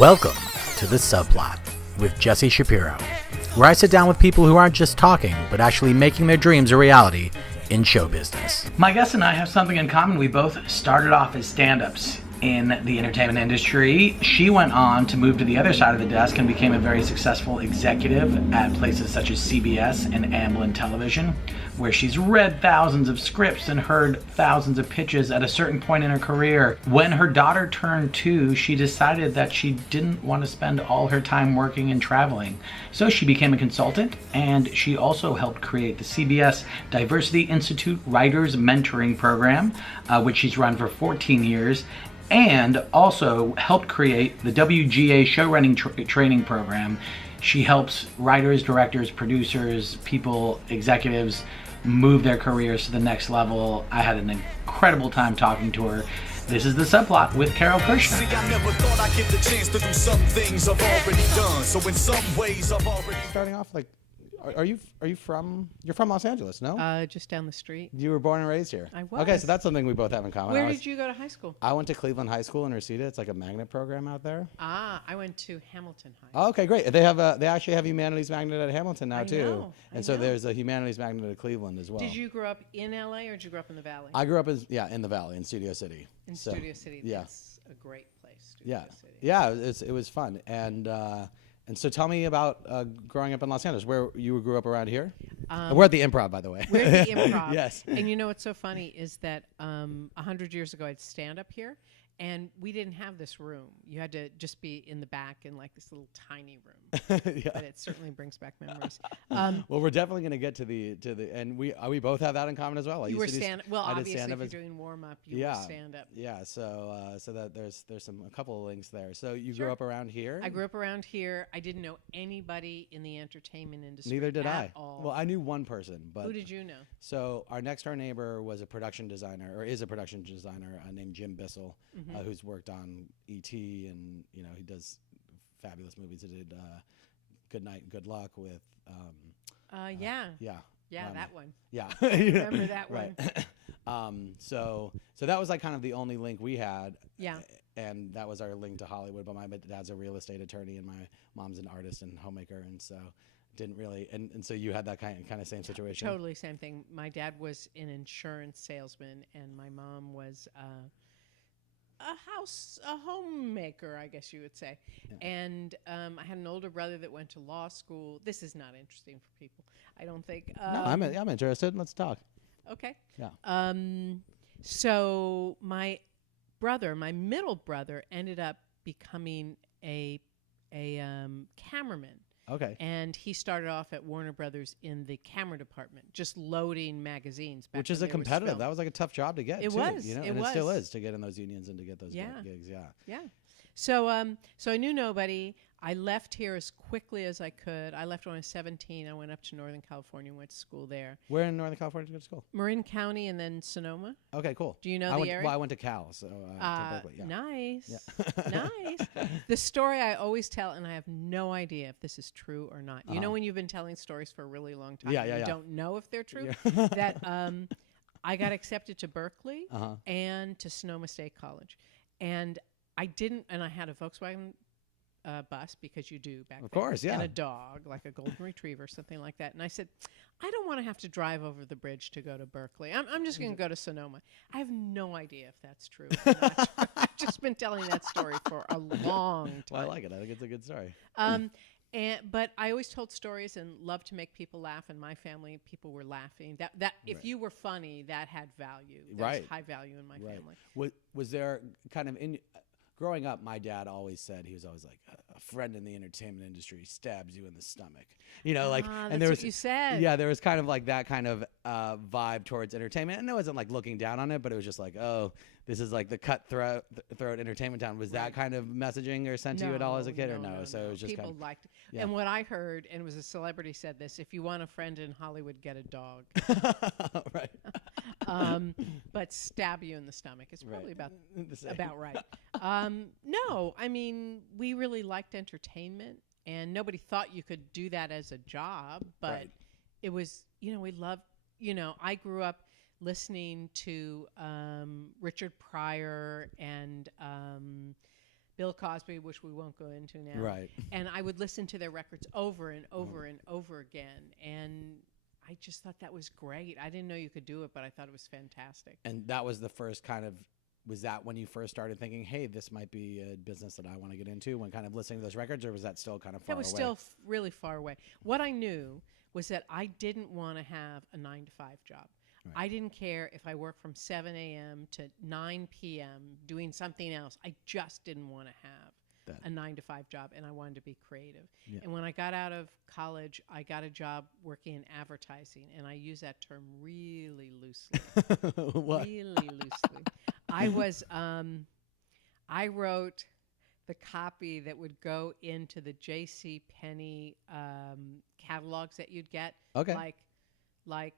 Welcome to The Subplot with Jesse Shapiro, where I sit down with people who aren't just talking, but actually making their dreams a reality in show business. My guest and I have something in common. We both started off as stand-ups in the entertainment industry. She went on to move to the other side of the desk and became a very successful executive at places such as CBS and Amblin Television, where she's read thousands of scripts and heard thousands of pitches at a certain point in her career. When her daughter turned 2, she decided that she didn't want to spend all her time working and traveling. So she became a consultant, and she also helped create the CBS Diversity Institute Writers Mentoring Program, which she's run for 14 years, and also helped create the WGA showrunning training program. She helps writers, directors, producers, people, executives move their careers to the next level. I had an incredible time talking to her. This is The Subplot with Carole Kirschner. See, I never thought I'd get the chance to do some things I've already done. So in some ways I've already... Starting off, like, are you from Los Angeles, no? Just down the street. You were born and raised here? I was. Okay, so that's something we both have in common. Where did you go to high school? I went to Cleveland High School in Reseda. It's like a magnet program out there. Ah, I went to Hamilton High. Oh, okay, great. They actually have Humanities Magnet at Hamilton now, too. And so there's a Humanities Magnet at Cleveland as well. Did you grow up in LA or did you grow up in the Valley? I grew up in the Valley, in Studio City. In Studio City. Yeah. That's a great place. Studio City. Yeah, it was fun. And so tell me about growing up in Los Angeles, where you grew up around here. We're at the Improv, by the way. We're at the Improv. Yes. And you know what's so funny is that 100 years ago I'd stand up here, and we didn't have this room. You had to just be in the back in like this little tiny room. Yeah. But it certainly brings back memories. Well, we're definitely going to get to the and we both have that in common as well. You were stand well, obviously if you're doing warm up, you were stand up. Yeah, so that there's a couple of links there. So you grew up around here? I grew up around here. I didn't know anybody in the entertainment industry. Neither did I. All. Well, I knew one person, but who did you know? So our next door neighbor was a production designer, or is a production designer named Jim Bissell, who's worked on E.T. and he does fabulous movies. He did Good Night and Good Luck with. That one. Yeah, remember that one. Right. So that was like kind of the only link we had. Yeah. And that was our link to Hollywood. But my dad's a real estate attorney, and my mom's an artist and homemaker, and so didn't really. And so you had that kind of same situation. Totally same thing. My dad was an insurance salesman, and my mom was a homemaker, I guess you would say. Yeah. And I had an older brother that went to law school. This is not interesting for people, I don't think. No, I'm interested. Let's talk. Okay. Yeah. So my middle brother, ended up becoming a cameraman. Okay. And he started off at Warner Brothers in the camera department, just loading magazines. Which is a competitive. That was like a tough job to get. It was. It still is to get in those unions and to get those gigs. Yeah. Yeah. So I knew nobody. I left here as quickly as I could. I left when I was 17. I went up to Northern California and went to school there. Where in Northern California did you go to school? Marin County and then Sonoma. Okay, cool. Do you know the area? Well, I went to Cal, so to Berkeley. Yeah. Nice. Yeah. Nice. The story I always tell, and I have no idea if this is true or not. You know when you've been telling stories for a really long time and you don't know if they're true? Yeah. That I got accepted to Berkeley and to Sonoma State College. And I had a Volkswagen bus, because you do back then. Of course, yeah. And a dog, like a golden retriever, something like that. And I said, I don't want to have to drive over the bridge to go to Berkeley. I'm just going to go to Sonoma. I have no idea if that's true or not. I've just been telling that story for a long time. Well, I like it. I think it's a good story. But I always told stories and loved to make people laugh. And my family, people were laughing. That if you were funny, that had value. That was high value in my family. Was there kind of growing up, my dad always said, he was always like, a friend in the entertainment industry stabs you in the stomach. And there was what you said. Yeah, there was kind of like that kind of vibe towards entertainment. And it wasn't like looking down on it, but it was just like, oh, this is like the cutthroat entertainment town. Was that kind of messaging or sent to you at all as a kid, or no? So it was just people liked it. Yeah. And what I heard, and it was a celebrity said this: if you want a friend in Hollywood, get a dog. Right. But stab you in the stomach. It's probably about right. No, I mean, we really liked entertainment, and nobody thought you could do that as a job, but it was, we loved, I grew up listening to Richard Pryor and Bill Cosby, which we won't go into now. Right. And I would listen to their records over and over and over again. And I just thought that was great. I didn't know you could do it, but I thought it was fantastic. And that was the first kind of, was that when you first started thinking, hey, this might be a business that I want to get into, when kind of listening to those records, or was that still kind of far away? That was still really far away. What I knew was that I didn't want to have a 9-to-5 job. Right. I didn't care if I worked from 7 a.m. to 9 p.m. doing something else. I just didn't want to have a 9-to-5 job, and I wanted to be creative. Yeah. And when I got out of college, I got a job working in advertising, and I use that term really loosely. What? Really loosely. I wrote the copy that would go into the J.C. Penney catalogs that you'd get. Okay. Like,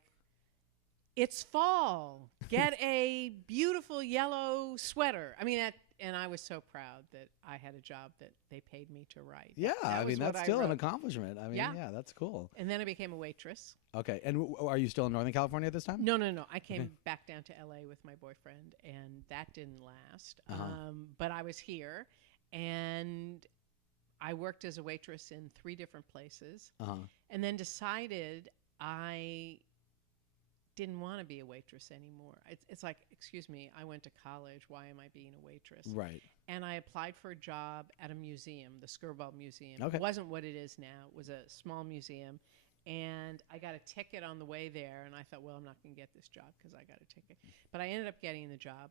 it's fall. Get a beautiful yellow sweater. I mean, and I was so proud that I had a job that they paid me to write. Yeah, I mean, that's still an accomplishment. I mean, yeah, that's cool. And then I became a waitress. Okay. And are you still in Northern California at this time? No. I came back down to L.A. with my boyfriend, and that didn't last. But I was here, and I worked as a waitress in 3 different places, and then decided I didn't want to be a waitress anymore. It's like, excuse me, I went to college. Why am I being a waitress? Right. And I applied for a job at a museum, the Skirball Museum. Okay. It wasn't what it is now. It was a small museum. And I got a ticket on the way there, and I thought, well, I'm not going to get this job because I got a ticket. But I ended up getting the job.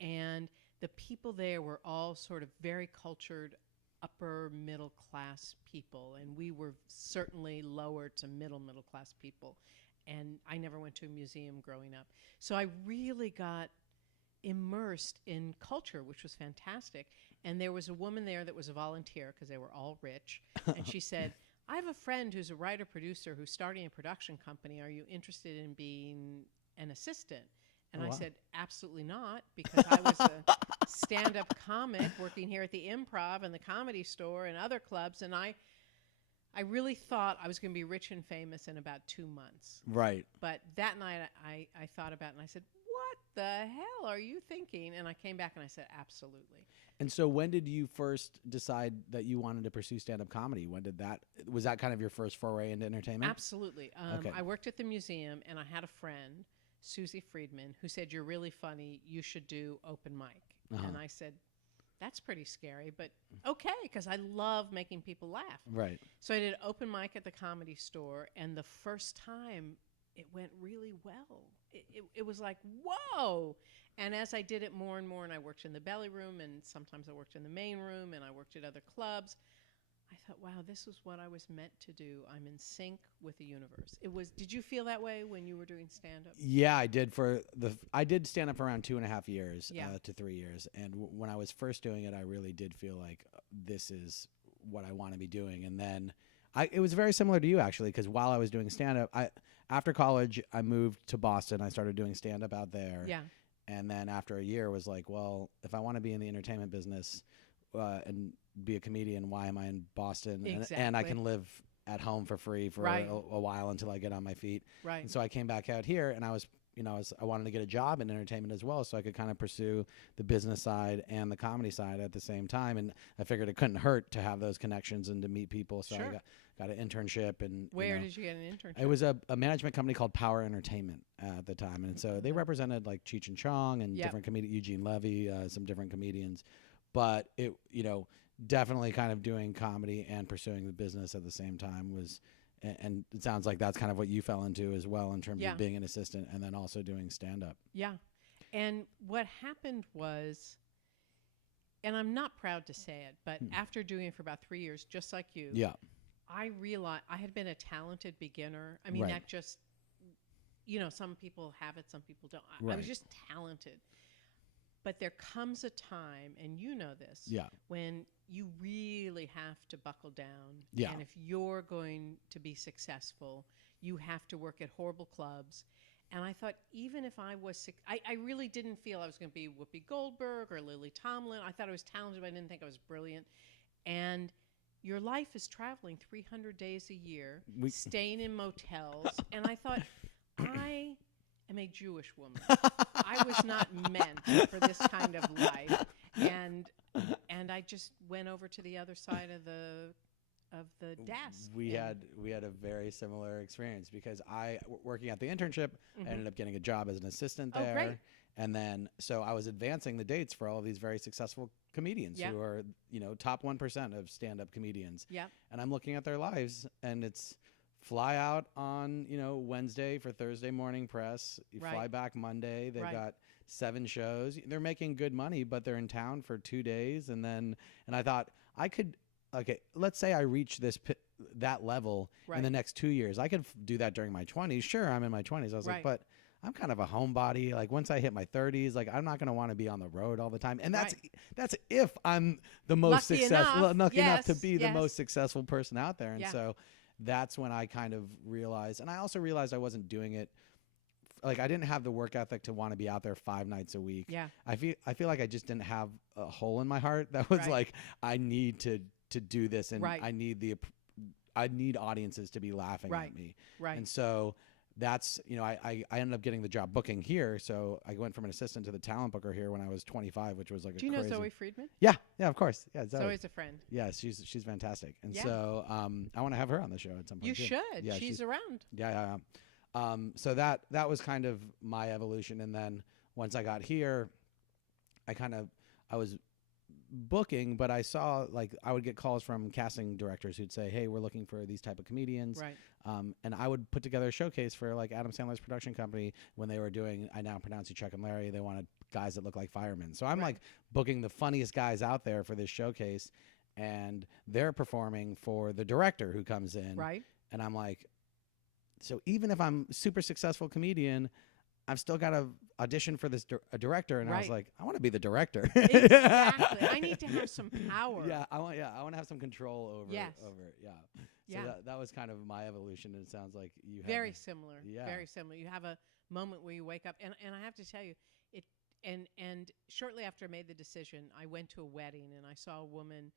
And the people there were all sort of very cultured, upper middle class people. And we were certainly lower to middle class people. And I never went to a museum growing up. So I really got immersed in culture, which was fantastic. And there was a woman there that was a volunteer because they were all rich. And she said, I have a friend who's a writer-producer who's starting a production company. Are you interested in being an assistant? And I said, absolutely not, because I was a stand-up comic working here at the Improv and the Comedy Store and other clubs. And I really thought I was going to be rich and famous in about 2 months. Right. But that night I thought about it, and I said, what the hell are you thinking? And I came back and I said, absolutely. And so when did you first decide that you wanted to pursue stand-up comedy? Was that kind of your first foray into entertainment? Absolutely. Okay. I worked at the museum, and I had a friend, Susie Friedman, who said, you're really funny. You should do open mic. And I said, that's pretty scary, but okay, because I love making people laugh. Right. So I did open mic at the Comedy Store, and the first time it went really well. It was like, whoa. And as I did it more and more, and I worked in the belly room, and sometimes I worked in the main room, and I worked at other clubs, I thought, wow, this is what I was meant to do. I'm in sync with the universe. Did you feel that way when you were doing stand-up? Yeah, I did. I did stand-up for around 2.5 years to 3 years. And when I was first doing it, I really did feel like this is what I want to be doing. And then it was very similar to you, actually, because while I was doing stand-up, after college, I moved to Boston. I started doing stand-up out there. Yeah. And then after a year, was like, well, if I want to be in the entertainment business and be a comedian, why am I in Boston? Exactly. And I can live at home for free for Right. a while until I get on my feet. Right. And so I came back out here, and I wanted to get a job in entertainment as well, so I could kind of pursue the business side and the comedy side at the same time. And I figured it couldn't hurt to have those connections and to meet people. So Sure. I got an internship. And Where did you get an internship? It was a management company called Power Entertainment at the time, and so they represented like Cheech and Chong and different comedians, Eugene Levy, some different comedians. But it, definitely kind of doing comedy and pursuing the business at the same time was, and it sounds like that's kind of what you fell into as well in terms of being an assistant and then also doing stand-up. Yeah. And what happened was, and I'm not proud to say it, but after doing it for about 3 years, just like you, I realized I had been a talented beginner. I mean, that just, some people have it, some people don't. I was just talented. But there comes a time, and you know this, when you really have to buckle down. Yeah. And if you're going to be successful, you have to work at horrible clubs. And I thought, even if I was I really didn't feel I was going to be Whoopi Goldberg or Lily Tomlin. I thought I was talented, but I didn't think I was brilliant. And your life is traveling 300 days a year, staying in motels. And I thought, I am a Jewish woman. I was not meant for this kind of life. And I just went over to the other side of the desk. We had a very similar experience because working at the internship, I ended up getting a job as an assistant there. Oh, great. And then, so I was advancing the dates for all of these very successful comedians who are, top 1% of stand-up comedians. Yeah. And I'm looking at their lives, and it's fly out on, Wednesday for Thursday morning press. You fly back Monday. They've got 7 shows. They're making good money, but they're in town for 2 days. And I thought I could, okay, let's say I reach that level in the next 2 years. I could do that during my 20s. Sure, I'm in my 20s. I was like, but I'm kind of a homebody. Like once I hit my 30s, like I'm not going to want to be on the road all the time. And that's if I'm the most successful, lucky enough to be the most successful person out there. And so that's when I kind of realized, and I also realized I wasn't doing it. Like I didn't have the work ethic to want to be out there 5 nights a week. Yeah. I feel like I just didn't have a hole in my heart that was like, I need to do this. And I need audiences to be laughing at me. Right. And so that's, I ended up getting the job booking here. So I went from an assistant to the talent booker here when I was 25, which was like Do you know Zoe Friedman? Yeah, of course. Yeah, Zoe's a friend. Yeah, she's fantastic. And so I want to have her on the show at some point. You should. Yeah, she's around. Yeah. So that was kind of my evolution. And then once I got here, I was booking, but I saw like I would get calls from casting directors who'd say, hey, we're looking for these type of comedians. Right. And I would put together a showcase for like Adam Sandler's production company when they were doing I Now Pronounce You Chuck and Larry. They wanted guys that look like firemen. So I'm like booking the funniest guys out there for this showcase, and they're performing for the director who comes in. Right. And I'm like, so even if I'm a super successful comedian, I've still got to audition for this director. And I was like, I want to be the director. Exactly. I need to have some power. I want to have some control over it. So that was kind of my evolution. And it sounds like you have very similar. Yeah. Very similar. You have a moment where you wake up, and I have to tell you, and shortly after I made the decision, I went to a wedding and I saw a woman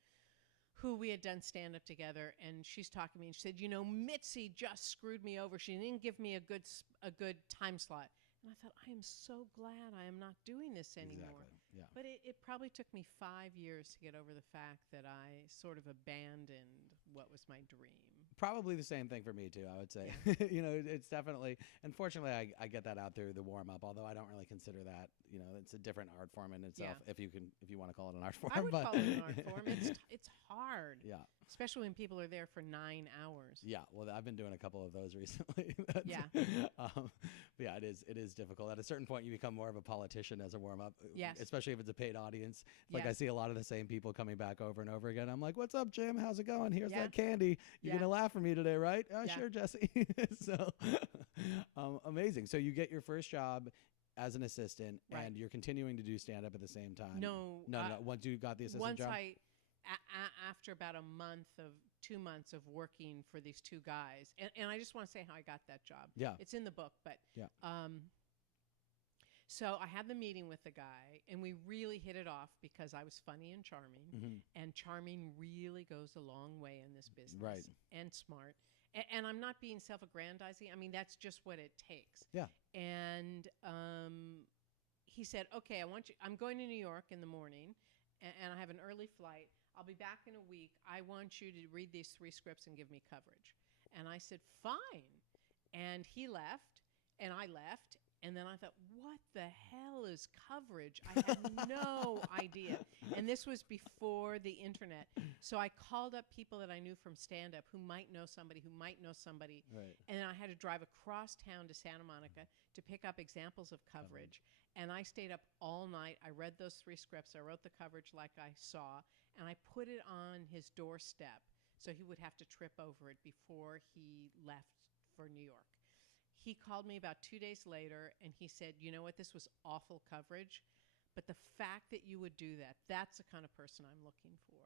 who we had done stand-up together, and she's talking to me, and she said, Mitzi just screwed me over. She didn't give me a good time slot. And I thought, I am so glad I am not doing this anymore. Exactly. Yeah. But it probably took me 5 years to get over the fact that I sort of abandoned what was my dream. Probably the same thing for me too, I would say. Yeah. It's definitely, unfortunately, I get that out through the warm up, although I don't really consider that, it's a different art form in itself. Yeah. If you want to call it an art form. I would call it an art form. It's hard. Yeah. Especially when people are there for 9 hours. Yeah. Well, I've been doing a couple of those recently. Yeah. Yeah, it is difficult. At a certain point, you become more of a politician as a warm up. Yes. Especially if it's a paid audience. Like I see a lot of the same people coming back over and over again. I'm like, what's up, Jim? How's it going? Here's that candy. You're going to laugh for me today, right? Oh, sure, Jesse. So amazing. So you get your first job as an assistant, and you're continuing to do stand-up at the same time. No. Once you got the assistant job? After about 2 months of working for these 2 guys, and I just want to say how I got that job. Yeah. It's in the book, but so I had the meeting with the guy, and we really hit it off because I was funny and charming, and charming really goes a long way in this business. Right. And smart. And I'm not being self-aggrandizing. I mean, that's just what it takes. Yeah. And he said, okay, I'm going to New York in the morning, and I have an early flight. I'll be back in a week. I want you to read these 3 scripts and give me coverage. And I said, fine. And he left, and I left. And then I thought, what the hell is coverage? I had no idea. And this was before the internet. So I called up people that I knew from stand-up who might know somebody, Right. And I had to drive across town to Santa Monica to pick up examples of coverage. And I stayed up all night. I read those 3 scripts. I wrote the coverage like I saw. And I put it on his doorstep so he would have to trip over it before he left for New York. He called me about 2 days later, and he said, you know what, this was awful coverage, but the fact that you would do that, that's the kind of person I'm looking for.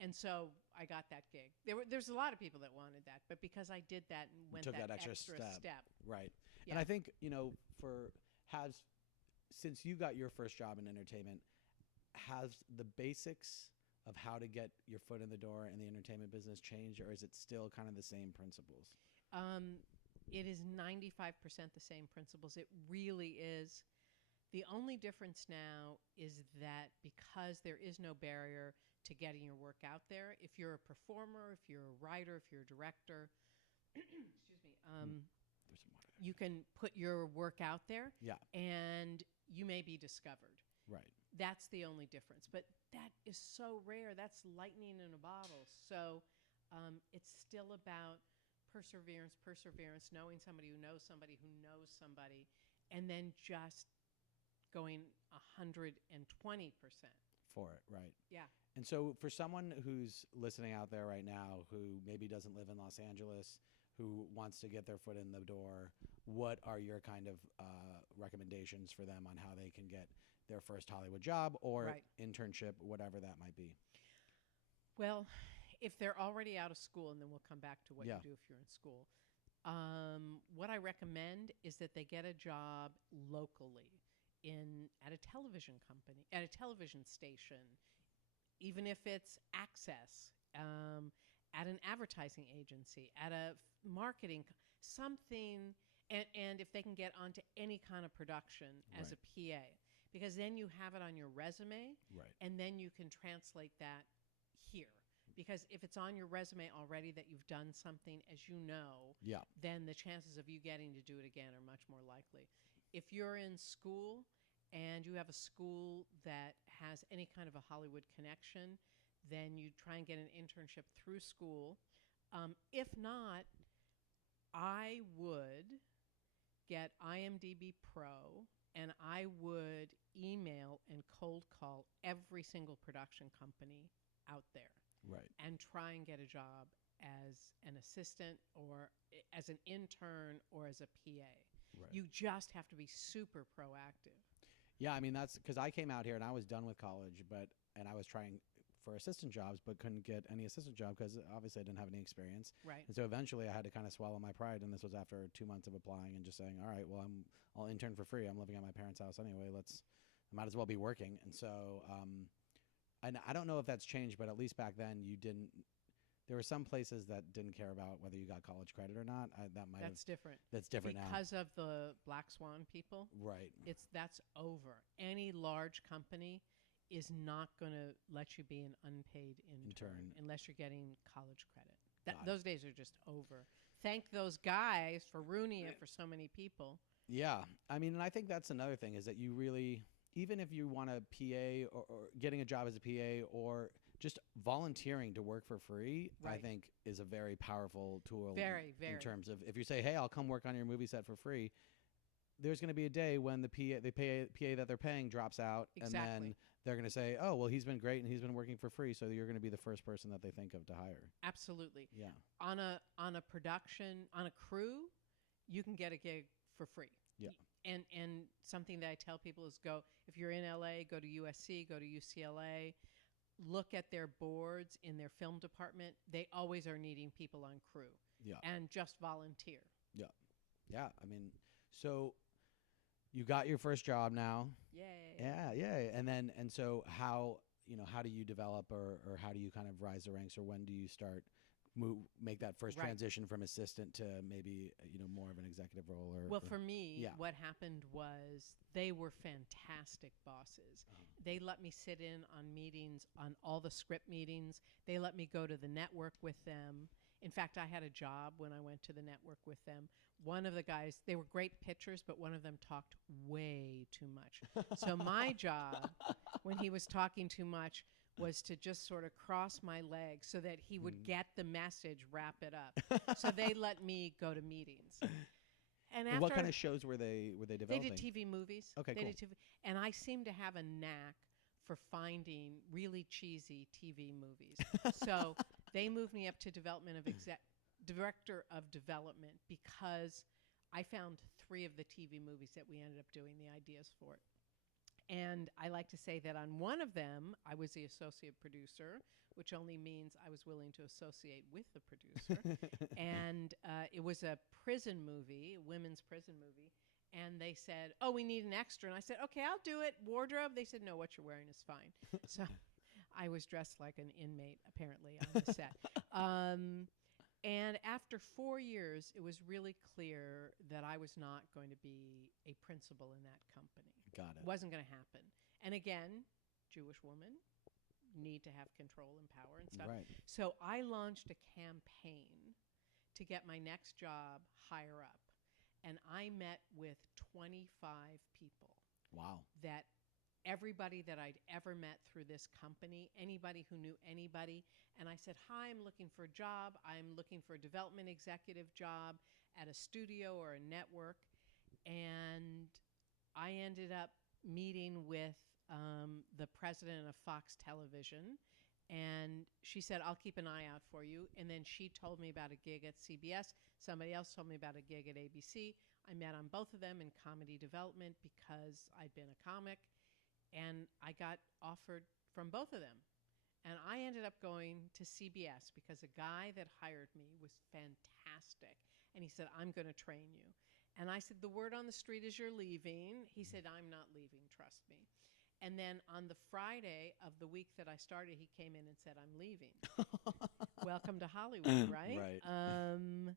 And so I got that gig. There's a lot of people that wanted that, but because I did that and went that extra step. Right. Yeah. And I think, since you got your first job in entertainment, has the basics of how to get your foot in the door in the entertainment business changed, or is it still kind of the same principles? It is 95% the same principles. It really is. The only difference now is that because there is no barrier to getting your work out there, if you're a performer, if you're a writer, if you're a director, excuse me, There's some water. you can put your work out there, Yeah. and you may be discovered. Right. That's the only difference. But that is so rare. That's lightning in a bottle. So it's still about perseverance, knowing somebody who knows somebody who knows somebody, and then just going 120%. For it, right. Yeah. And so for someone who's listening out there right now who maybe doesn't live in Los Angeles, who wants to get their foot in the door, what are your kind of recommendations for them on how they can get their first Hollywood job or Right. internship, whatever that might be? Well, if they're already out of school, and then we'll come back to what Yeah. you do if you're in school, what I recommend is that they get a job locally at a television company, at a television station, even if it's Access, at an advertising agency, at a marketing, something, and if they can get onto any kind of production as a PA, because then you have it on your resume, Right. and then you can translate that here. Because if it's on your resume already that you've done something, as you know, Yeah. then the chances of you getting to do it again are much more likely. If you're in school and you have a school that has any kind of a Hollywood connection, then you try and get an internship through school. If not, I would get IMDb Pro, and I would email and cold call every single production company out there. Right. And try and get a job as an assistant or as an intern or as a PA. Right. You just have to be super proactive. Yeah, I mean, that's because I came out here and I was done with college, and I was trying for assistant jobs, but couldn't get any assistant job because obviously I didn't have any experience. Right. And so eventually I had to kind of swallow my pride, and this was after 2 months of applying and just saying, all right, well, I'll intern for free. I'm living at my parents' house anyway. I might as well be working. And so, and I don't know if that's changed, but at least back then there were some places that didn't care about whether you got college credit or not. That's different. That's different now. Because of the Black Swan people. Right. That's over. Any large company is not going to let you be an unpaid intern unless you're getting college credit. Those days are just over. Thank those guys for ruining it for so many people. Yeah. I mean, and I think that's another thing is that you really, even if you want a PA or getting a job as a PA or just volunteering to work for free, I think is a very powerful tool. Very. In terms of if you say, hey, I'll come work on your movie set for free, there's going to be a day when the PA that they're paying drops out. Exactly. And then they're going to say, oh, well, he's been great and he's been working for free. So you're going to be the first person that they think of to hire. Absolutely. Yeah. On a production, on a crew, you can get a gig for free. Yeah. And something that I tell people is if you're in LA, go to USC, go to UCLA, look at their boards in their film department. They always are needing people on crew. Yeah. And just volunteer. Yeah. Yeah. I mean, so you got your first job now. Yay. Yeah. And so how do you develop or how do you kind of rise the ranks, or when do you start make that first transition from assistant to maybe more of an executive role? Well, for me, what happened was they were fantastic bosses. They let me sit in on meetings, on all the script meetings. They let me go to the network with them. In fact, I had a job when I went to the network with them. One of the guys, they were great pitchers, but one of them talked way too much. So my job, when he was talking too much, was to just sort of cross my legs so that he would get the message, wrap it up. So they let me go to meetings. And after, what kind of shows were they developing? They did TV movies. Okay, they cool. did TV, and I seem to have a knack for finding really cheesy TV movies. So they moved me up to director of development because I found 3 of the TV movies that we ended up doing the ideas for. And I like to say that on one of them, I was the associate producer, which only means I was willing to associate with the producer. And it was a prison movie, a women's prison movie. And they said, oh, we need an extra. And I said, okay, I'll do it. Wardrobe? They said, no, what you're wearing is fine. So I was dressed like an inmate, apparently, on the set. And after 4 years, it was really clear that I was not going to be a principal in that company. Got it. Wasn't going to happen. And again, Jewish woman, need to have control and power and stuff. Right. So I launched a campaign to get my next job higher up. And I met with 25 people. Wow. That everybody that I'd ever met through this company, anybody who knew anybody. And I said, hi, I'm looking for a job. I'm looking for a development executive job at a studio or a network. And I ended up meeting with the president of Fox Television. And she said, I'll keep an eye out for you. And then she told me about a gig at CBS. Somebody else told me about a gig at ABC. I met on both of them in comedy development because I'd been a comic. And I got offered from both of them. And I ended up going to CBS because a guy that hired me was fantastic. And he said, I'm going to train you. And I said, the word on the street is you're leaving. He said, I'm not leaving, trust me. And then on the Friday of the week that I started, he came in and said, I'm leaving. Welcome to Hollywood, right? Right.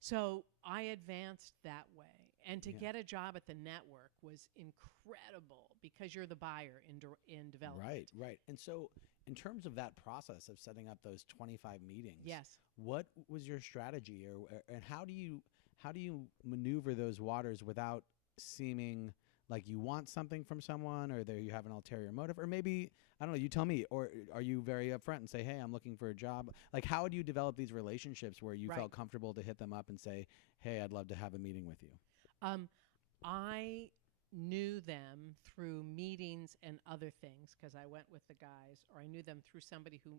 So I advanced that way. And to get a job at the network was incredible because you're the buyer in development. Right. And so in terms of that process of setting up those 25 meetings, yes, what was your strategy and how do you maneuver those waters without seeming like you want something from someone or you have an ulterior motive? Or maybe, I don't know, you tell me. Or are you very upfront and say, hey, I'm looking for a job? Like, how do you develop these relationships where you felt comfortable to hit them up and say, hey, I'd love to have a meeting with you? I knew them through meetings and other things because I went with the guys, or I knew them through somebody who,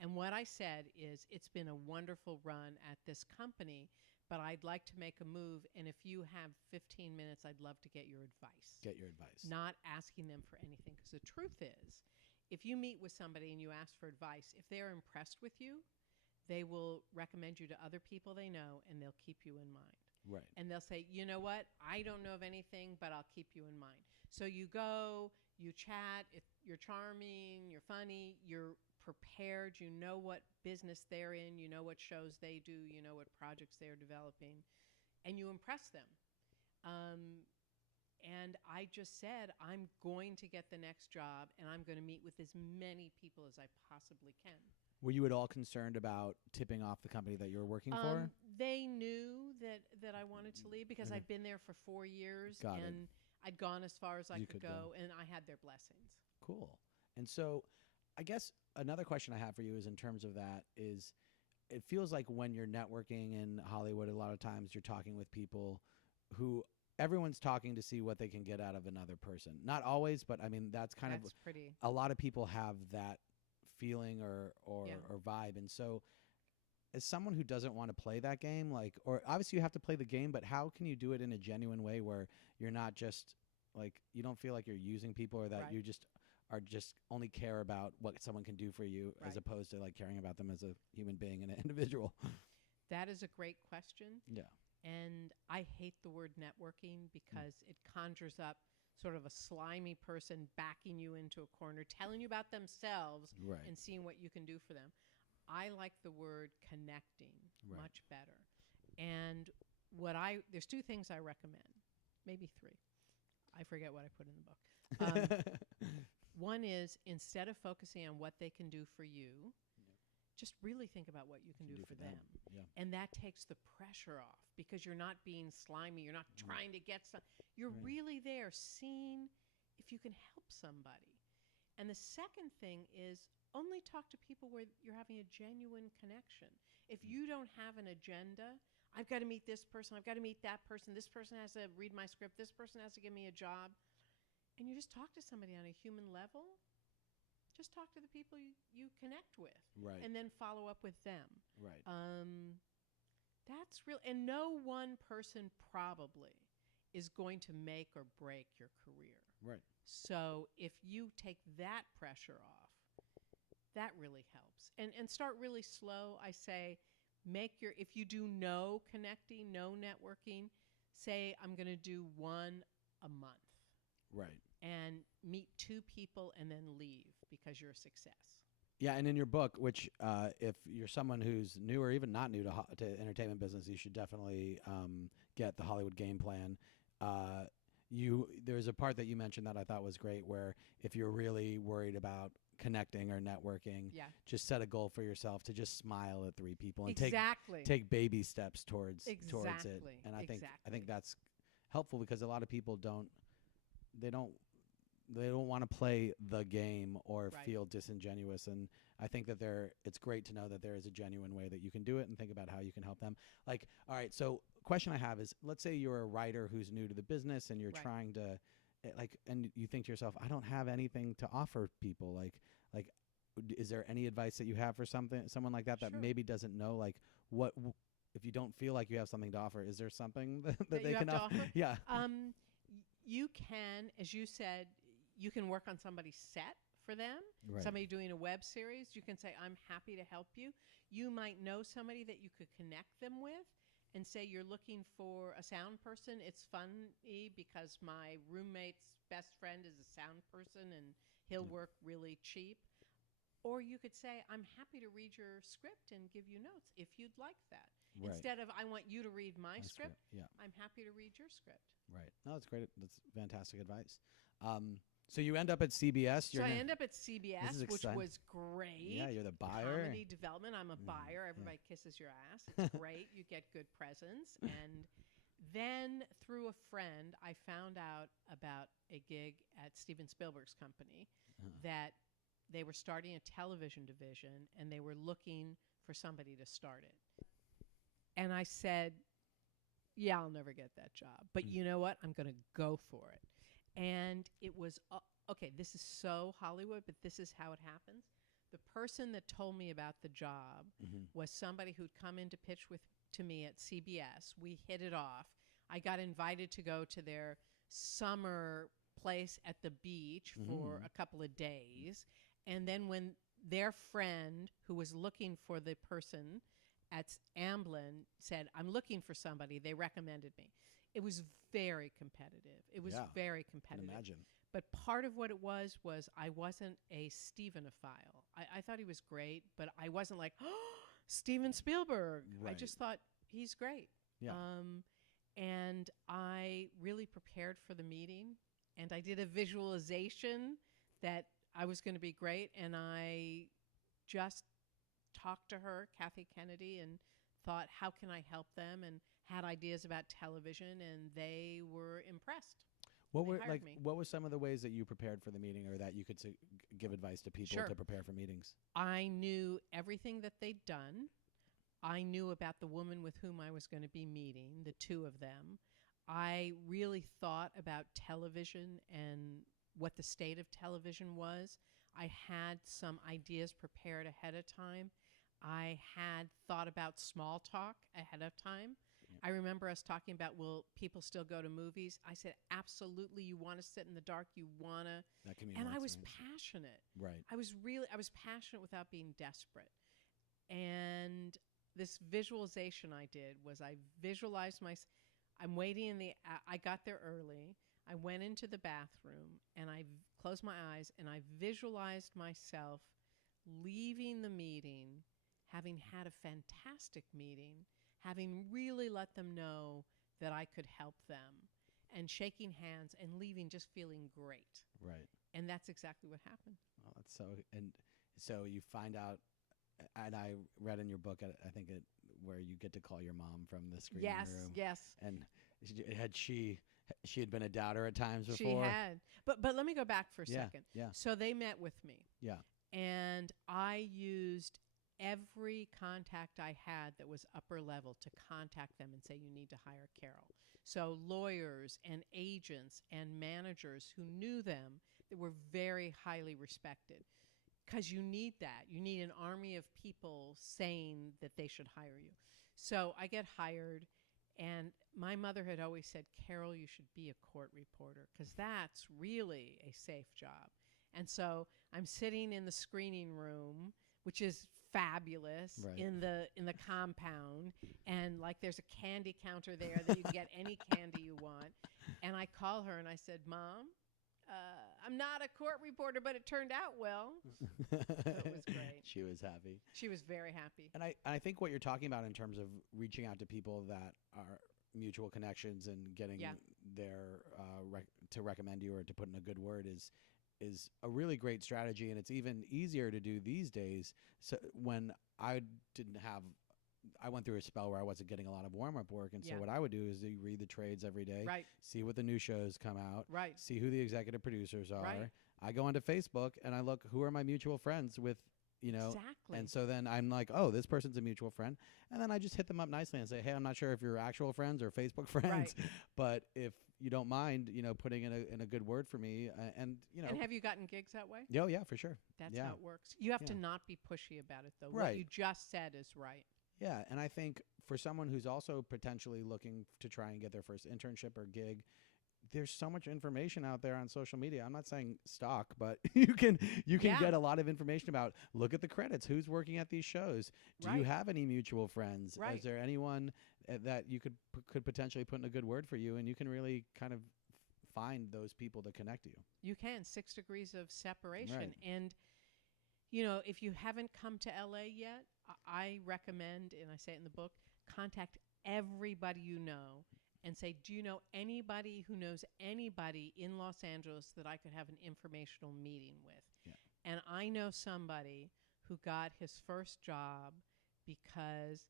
and what I said is, it's been a wonderful run at this company, but I'd like to make a move, and if you have 15 minutes, I'd love to get your advice. Get your advice. Not asking them for anything, because the truth is, if you meet with somebody and you ask for advice, if they're impressed with you, they will recommend you to other people they know, and they'll keep you in mind. Right. And they'll say, you know what, I don't know of anything, but I'll keep you in mind. So you go, you chat, you're charming, you're funny, you're prepared, you know what business they're in, you know what shows they do, you know what projects they're developing, and you impress them. And I just said, I'm going to get the next job, and I'm going to meet with as many people as I possibly can. Were you at all concerned about tipping off the company that you were working for? They knew that I wanted to leave because I'd been there for 4 years. Got and it. I'd gone as far as I You could could go, go. and I had their blessings. Cool. And so I guess another question I have for you is in terms of that is it feels like when you're networking in Hollywood, a lot of times you're talking with people who everyone's talking to see what they can get out of another person. Not always, but I mean, that's Pretty. a lot of people have that feeling or vibe. And so as someone who doesn't want to play that game, or obviously you have to play the game, but how can you do it in a genuine way where you're not just you don't feel like you're using people or that you just only care about what someone can do for you as opposed to caring about them as a human being and an individual? That is a great question. Yeah. And I hate the word networking because it conjures up sort of a slimy person backing you into a corner, telling you about themselves and seeing what you can do for them. I like the word connecting much better. And there's 2 things I recommend, maybe 3. I forget what I put in the book. One is, instead of focusing on what they can do for you, just really think about what you can do for them. Yeah. And that takes the pressure off because you're not being slimy. You're not trying to get some. You're really there seeing if you can help somebody. And the second thing is only talk to people where you're having a genuine connection. If you don't have an agenda, I've got to meet this person, I've got to meet that person, this person has to read my script, this person has to give me a job, and you just talk to somebody on a human level, just talk to the people you connect with. Right. And then follow up with them. Right. That's real. And no one person probably is going to make or break your career. Right. So if you take that pressure off, that really helps. And start really slow. I say, if you do no connecting, no networking, say I'm going to do 1 a month. Right. And meet 2 people and then leave because you're a success. Yeah, and in your book, which if you're someone who's new or even not new to entertainment business, you should definitely get the Hollywood Game Plan. There's a part that you mentioned that I thought was great, where if you're really worried about connecting or networking, just set a goal for yourself to just smile at 3 people and take baby steps towards it. And I think that's helpful, because a lot of people don't want to play the game or feel disingenuous. And I think that it's great to know that there is a genuine way that you can do it, and think about how you can help them. Like, all right, so question I have is, let's say you're a writer who's new to the business and you're trying to and you think to yourself, I don't have anything to offer people. Like, is there any advice that you have for someone like that maybe doesn't know, like, what, if you don't feel like you have something to offer, is there something that they can offer? Yeah. You can, as you said, you can work on somebody's set for them, somebody doing a web series. You can say, I'm happy to help you. You might know somebody that you could connect them with and say, you're looking for a sound person. It's funny because my roommate's best friend is a sound person and he'll work really cheap. Or you could say, I'm happy to read your script and give you notes if you'd like that. Instead of, I want you to read my script, I'm happy to read your script. Right. No, that's great. That's fantastic advice. So you end up at CBS. I end up at CBS, which was great. Yeah, you're the buyer. Comedy development. I'm a buyer. Everybody kisses your ass. It's great. You get good presence. And then through a friend, I found out about a gig at Steven Spielberg's company that they were starting a television division and they were looking for somebody to start it. And I said, yeah, I'll never get that job. But you know what? I'm going to go for it. And it was, okay, this is so Hollywood, but this is how it happens. The person that told me about the job was somebody who'd come in to pitch to me at CBS. We hit it off. I got invited to go to their summer place at the beach for a couple of days. And then when their friend who was looking for the person at Amblin said, I'm looking for somebody, they recommended me. It was very competitive. It was very competitive. I can imagine. But part of what it was I wasn't a Stevenophile. I thought he was great, but I wasn't like, oh, Steven Spielberg. Right. I just thought he's great. Yeah. And I really prepared for the meeting, and I did a visualization that I was going to be great, and I just talked to her, Kathy Kennedy, and thought, how can I help them, and had ideas about television, and they were impressed. What were some of the ways that you prepared for the meeting, or that you could give advice to people to prepare for meetings? I knew everything that they'd done. I knew about the woman with whom I was going to be meeting, the 2 of them. I really thought about television and what the state of television was. I had some ideas prepared ahead of time. I had thought about small talk ahead of time. I remember us talking about, will people still go to movies? I said, absolutely. You want to sit in the dark. You want to. And I was passionate. Right. I was passionate without being desperate. And this visualization I did was I visualized I'm waiting I got there early. I went into the bathroom and I closed my eyes and I visualized myself leaving the meeting, having had a fantastic meeting, having really let them know that I could help them, and shaking hands and leaving just feeling great. Right. And that's exactly what happened. Oh, that's so you find out, and I read in your book, I think where you get to call your mom from the screening room. Yes. And she had been a doubter at times before. She had. But let me go back for a second. Yeah. So they met with me. Yeah. And I used every contact I had that was upper level to contact them and say, you need to hire Carole. So lawyers and agents and managers who knew them that were very highly respected, because you need that. You need an army of people saying that they should hire you. So I get hired, and my mother had always said, Carole, you should be a court reporter, because that's really a safe job. And so I'm sitting in the screening room, which is fabulous, right, in the compound, and like there's a candy counter there that you can get any candy you want. And I call her and I said, Mom, I'm not a court reporter, but it turned out well. So it was great. She was happy. She was very happy. And I think what you're talking about in terms of reaching out to people that are mutual connections and getting their to recommend you or to put in a good word is a really great strategy, and it's even easier to do these days. So when I went through a spell where I wasn't getting a lot of warm-up work, and so what I would do is you read the trades every day, see what the new shows come out, see who the executive producers are. I go onto Facebook and I look who are my mutual friends with, and so then I'm like, oh, this person's a mutual friend, and then I just hit them up nicely and say, hey, I'm not sure if you're actual friends or Facebook friends, but if you don't mind, putting in a good word for me, and have you gotten gigs that way? Oh yeah, for sure. That's how it works. You have to not be pushy about it, though. What you just said is right. Yeah, and I think for someone who's also potentially looking to try and get their first internship or gig, there's so much information out there on social media. I'm not saying stalk, but you can get a lot of information about, look at the credits, who's working at these shows. Do you have any mutual friends? Is there anyone that you could potentially put in a good word for you, and you can really kind of find those people to connect you. You can. 6 degrees of separation. And if you haven't come to LA yet, I recommend, and I say it in the book, contact everybody you know and say, do you know anybody who knows anybody in Los Angeles that I could have an informational meeting with? Yeah. And I know somebody who got his first job because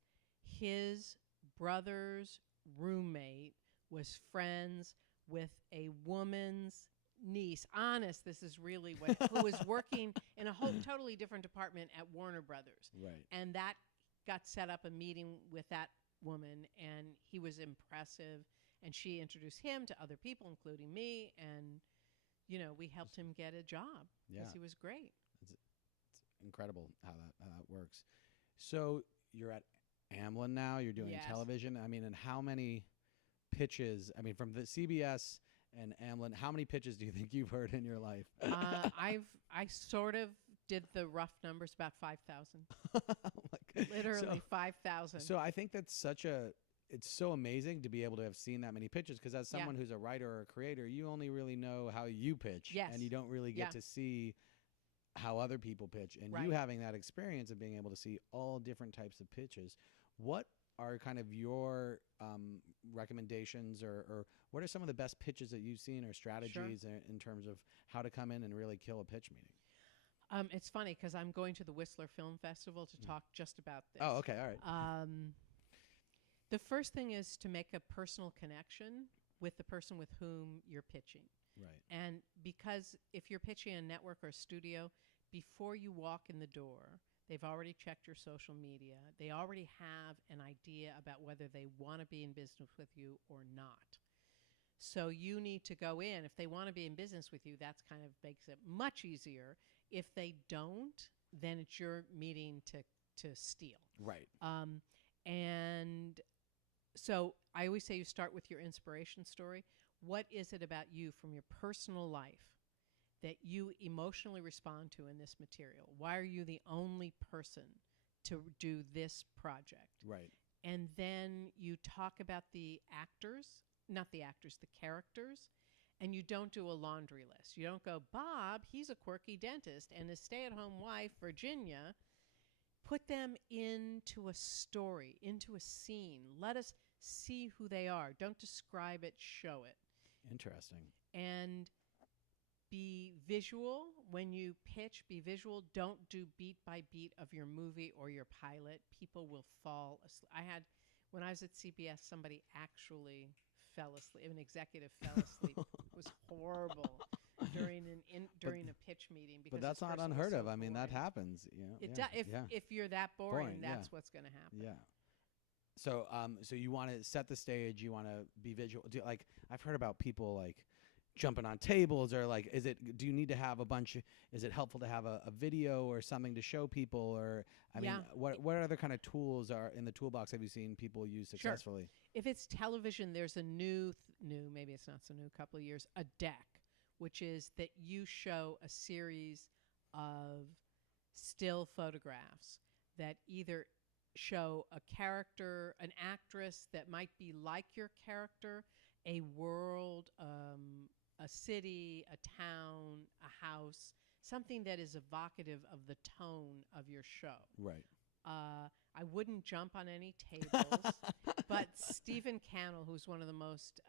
his brother's roommate was friends with a woman's niece. Honest, this is really who was working in a whole totally different department at Warner Brothers. Right. And that got set up a meeting with that woman, and he was impressive, and she introduced him to other people, including me, and we helped him get a job because he was great. It's incredible how that works. So you're at Amblin now. You're doing television. I mean, and how many pitches? I mean, from the CBS and Amblin, how many pitches do you think you've heard in your life? I sort of did the rough numbers, about 5,000. Literally 5,000. So I think that's it's so amazing to be able to have seen that many pitches, because as someone who's a writer or a creator, you only really know how you pitch, and you don't really get to see how other people pitch. And you having that experience of being able to see all different types of pitches, what are kind of your recommendations, or what are some of the best pitches that you've seen or strategies in terms of how to come in and really kill a pitch meeting? It's funny because I'm going to the Whistler Film Festival to talk just about this. Oh, okay. All right. The first thing is to make a personal connection with the person with whom you're pitching. Right. And because if you're pitching a network or a studio, before you walk in the door, they've already checked your social media. They already have an idea about whether they want to be in business with you or not. So you need to go in. If they want to be in business with you, that's kind of makes it much easier. If they don't, then it's your meeting to steal. Right. And so I always say you start with your inspiration story. What is it about you from your personal life that you emotionally respond to in this material? Why are you the only person to do this project? Right. And then you talk about the actors, not the actors, the characters, and you don't do a laundry list. You don't go, Bob, he's a quirky dentist, and his stay-at-home wife, Virginia. Put them into a story, into a scene. Let us see who they are. Don't describe it, show it. Interesting. And be visual. When you pitch, be visual. Don't do beat by beat of your movie or your pilot. People will fall asleep. When I was at CBS, somebody actually fell asleep. An executive fell asleep. It was horrible during a pitch meeting. Because but that's not unheard of. I mean, that happens. If you're that boring, that's what's going to happen. Yeah. So, so you want to set the stage. You want to be visual. I've heard about people like jumping on tables, or do you need to have a bunch? Is it helpful to have a video or something to show people? Or I mean, what other kind of tools are in the toolbox have you seen people use successfully? Sure. If it's television, there's a new, maybe it's not so new, couple of years, a deck, which is that you show a series of still photographs that either show a character, an actress that might be like your character, a world a city, a town, a house, something that is evocative of the tone of your show. Right. I wouldn't jump on any tables, but Stephen Cannell, who's one of the most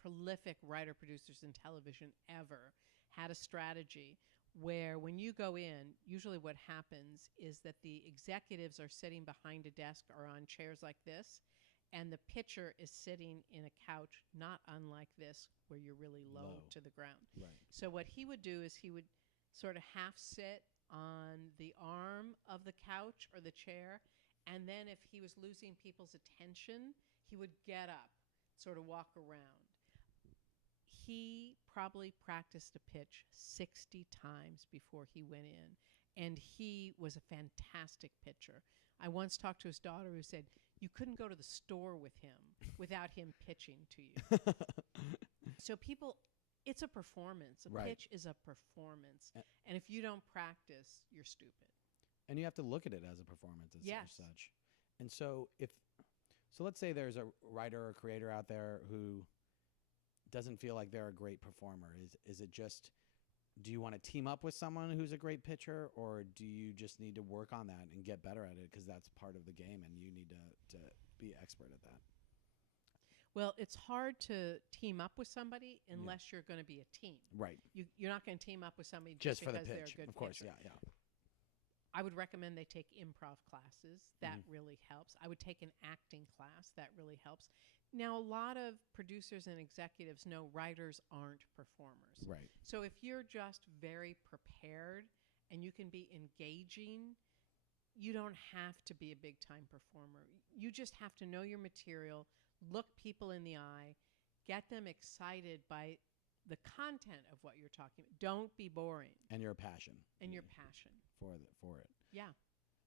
prolific writer-producers in television ever, had a strategy where when you go in, usually what happens is that the executives are sitting behind a desk or on chairs like this, and the pitcher is sitting in a couch not unlike this, where you're really low to the ground. Right. So what he would do is he would sort of half sit on the arm of the couch or the chair, and then if he was losing people's attention, he would get up, sort of walk around. He probably practiced a pitch 60 times before he went in, and he was a fantastic pitcher. I once talked to his daughter who said, you couldn't go to the store with him without him pitching to you. So people, it's a performance. A pitch is a performance. And if you don't practice, you're stupid. And you have to look at it as a performance as such. And so let's say there's a writer or creator out there who doesn't feel like they're a great performer. Is it just, do you want to team up with someone who's a great pitcher, or do you just need to work on that and get better at it because that's part of the game and you need to be expert at that? Well, it's hard to team up with somebody unless you're going to be a team. Right. You're not going to team up with somebody just for the because pitch. they're a good of course, pitcher. yeah. I would recommend they take improv classes. That really helps. I would take an acting class. That really helps. Now, a lot of producers and executives know writers aren't performers. Right. So if you're just very prepared and you can be engaging, you don't have to be a big-time performer. You just have to know your material, look people in the eye, get them excited by the content of what you're talking about. Don't be boring. And your passion. And your passion. For it. Yeah.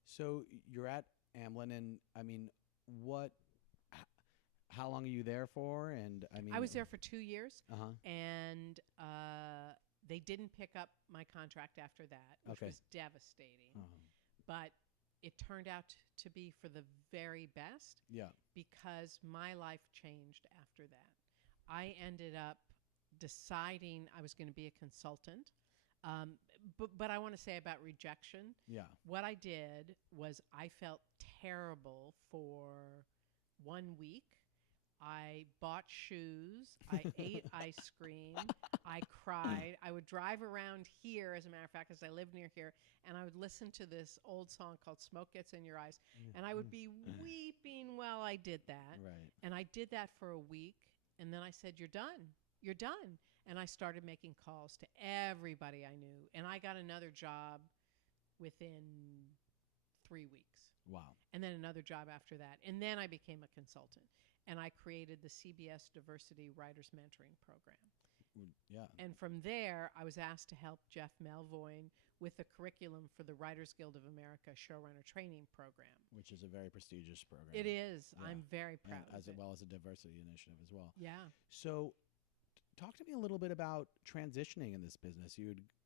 So you're at Amblin, and I mean, how long are you there for? And I mean, I was there for 2 years, Uh-huh. and they didn't pick up my contract after that, which was devastating. But it turned out to be for the very best. Yeah. Because my life changed after that. I ended up deciding I was going to be a consultant. But I want to say about rejection. Yeah. What I did was I felt terrible for 1 week. I bought shoes. I ate ice cream. I cried. I would drive around here, as a matter of fact, because I live near here, and I would listen to this old song called Smoke Gets in Your Eyes, and I would be weeping while I did that. Right. And I did that for a week, and then I said, you're done. You're done. And I started making calls to everybody I knew, and I got another job within 3 weeks. Wow. And then another job after that. And then I became a consultant. And I created the CBS Diversity Writers Mentoring Program. Yeah. And from there, I was asked to help Jeff Melvoin with the curriculum for the Writers Guild of America Showrunner Training Program. Which is a very prestigious program. It is. Yeah. I'm very proud of it. As well as a diversity initiative as well. Yeah. So talk to me a little bit about transitioning in this business.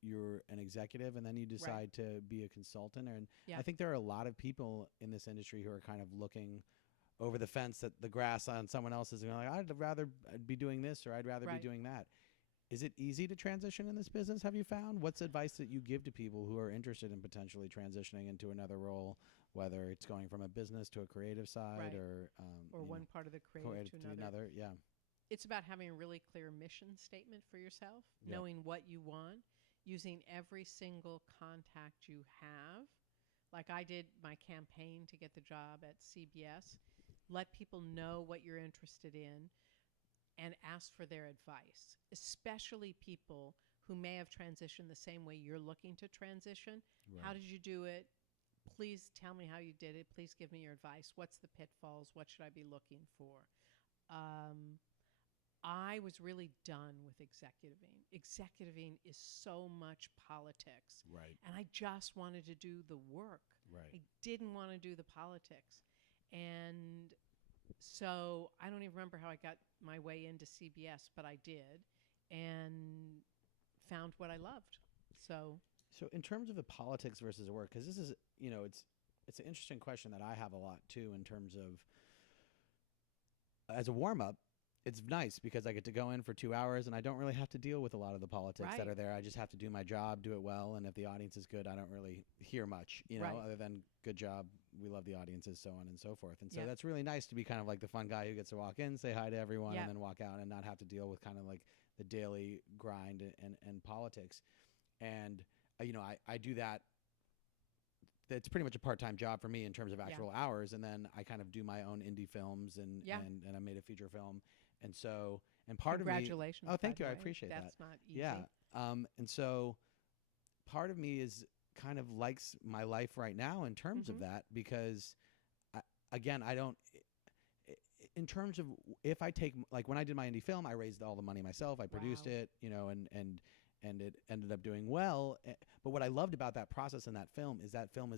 You're an executive, and then you decide to be a consultant. And I think there are a lot of people in this industry who are kind of looking over the fence at the grass on someone else's and like, I'd rather be doing this, or I'd rather be doing that. Is it easy to transition in this business, have you found? What's advice that you give to people who are interested in potentially transitioning into another role, whether it's going from a business to a creative side or one part of the creative to another? Yeah. It's about having a really clear mission statement for yourself, knowing what you want, using every single contact you have. Like I did my campaign to get the job at CBS. Let people know what you're interested in and ask for their advice, especially people who may have transitioned the same way you're looking to transition. How did you do it? Please tell me how you did it. Please give me your advice. What's the pitfalls? What should I be looking for? I was really done with executiving. Executiving is so much politics. Right. And I just wanted to do the work. Right. I didn't want to do the politics. And so I don't even remember how I got my way into CBS, but I did and found what I loved. So in terms of the politics versus work, because this is, it's an interesting question that I have a lot too in terms of, as a warm-up, it's nice because I get to go in for 2 hours and I don't really have to deal with a lot of the politics that Right. are there. I just have to do my job, do it well, and if the audience is good, I don't really hear much, Right. other than good job, we love the audiences, so on and so forth. And so Yeah. that's really nice to be kind of like the fun guy who gets to walk in, say hi to everyone, Yeah. and then walk out and not have to deal with kind of like the daily grind and politics. And I do that. That's pretty much a part-time job for me in terms of actual hours, and then I kind of do my own indie films and I made a feature film, and so part of me. Congratulations. Oh, thank by you. the I way. appreciate that. That's not easy. Yeah. And so part of me is kind of likes my life right now in terms of that, because I don't. In terms of if I take, like, when I did my indie film, I raised all the money myself. I produced it, and it ended up doing well. But what I loved about that process in that film is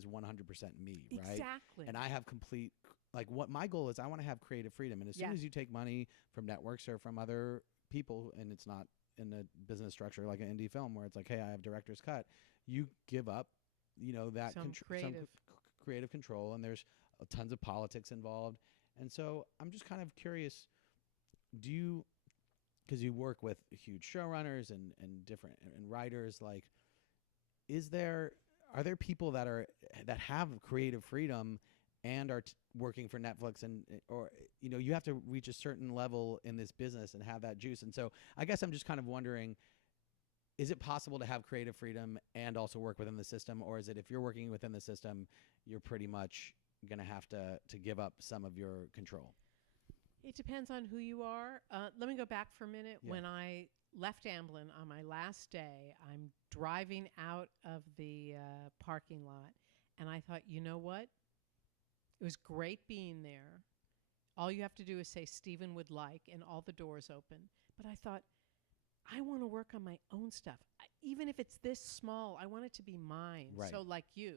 100% me, right? Exactly. And I have complete, like, what my goal is, I want to have creative freedom. And as soon as you take money from networks or from other people, and it's not in a business structure like an indie film where it's like, hey, I have director's cut, you give up, that Some creative. creative control, and there's tons of politics involved. And so I'm just kind of curious, because you work with huge showrunners and different and writers, like, are there people that have creative freedom and are working for Netflix, or you have to reach a certain level in this business and have that juice. And so I guess I'm just kind of wondering, is it possible to have creative freedom and also work within the system, or is it, if you're working within the system, you're pretty much going to have to give up some of your control? It depends on who you are. Let me go back for a minute. Yeah. When I left Amblin on my last day, I'm driving out of the parking lot, and I thought, you know what? It was great being there. All you have to do is say Steven would like, and all the doors open. But I thought, I want to work on my own stuff. Even if it's this small, I want it to be mine. Right. So like you,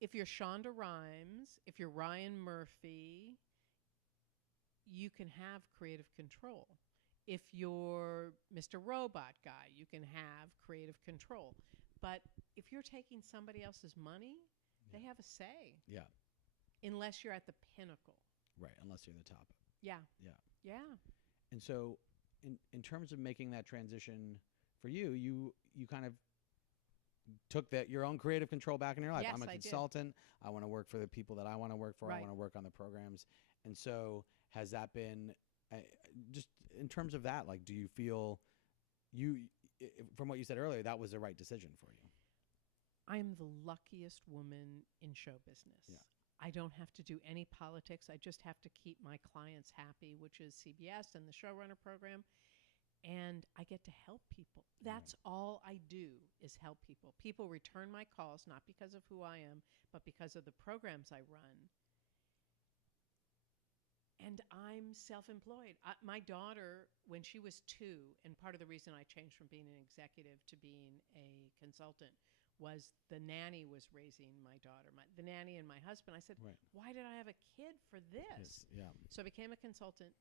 if you're Shonda Rhimes, if you're Ryan Murphy, you can have creative control. If you're Mr. Robot Guy, you can have creative control. But if you're taking somebody else's money, they have a say. Yeah. Unless you're at the pinnacle. Right. Unless you're the top. Yeah. Yeah. Yeah. And so in terms of making that transition for you, you kind of took your own creative control back in your life. Yes, I'm a I did. consultant. I want to work for the people that I want to work for. I Right. want to work on the programs. And so has that been, just in terms of that, like, do you feel from what you said earlier, that was the right decision for you? I'm the luckiest woman in show business. Yeah. I don't have to do any politics. I just have to keep my clients happy, which is CBS and the showrunner program. And I get to help people. That's all I do, is help people. People return my calls, not because of who I am, but because of the programs I run. And I'm self-employed. My daughter, when she was 2, and part of the reason I changed from being an executive to being a consultant was the nanny was raising my daughter. The nanny and my husband, I said, Right. why did I have a kid for this? Yes. Yeah. So I became a consultant.